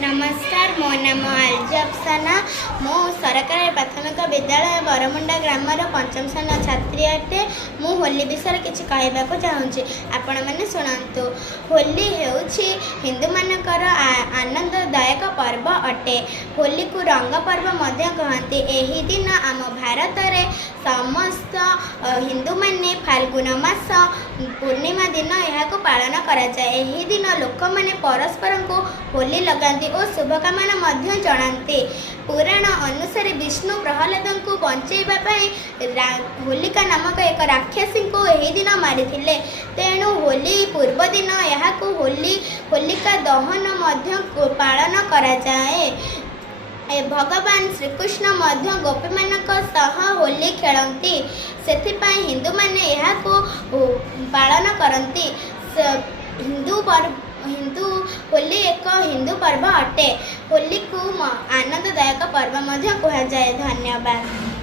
नमस्कार मो नाम आलजी अफसाना मु सरकारी प्राथमिक विद्यालय बरमुंडा ग्रामर पंचम श्रेणी छात्री अटे। मु होली विषय किसी कहवाक चाहूँगी आपण मैंने शुणु। होली हेउछि हिंदू मानकर आनंददायक पर्व अटे। होली को रंग पर्व मध्य कहते। एही दिन आम भारत रे समस्त हिंदू माने फाल्गुन मास पूर्णिमा दिन यह पालन करा जाए। एही दिन लोक माने परस्पर को होली लगाती और शुभकामना मध्य जनाते। पुराण अनुसार विष्णु प्रहलाद को बंचैबा होलिका नामक एक राक्षसी को यही दिन मारी तेणु होली पूर्व दिन यहाँ होलिका दहन मध्य पालन करा जाए। भगवान श्रीकृष्ण मध्य गोपी मानक सह होली खेलती सेथिपाई हिंदू माने यह पालन करती। होली एक हिंदू पर्व अटे। होली को आनंददायक पर्व मध्य कहा जाए। धन्यवाद।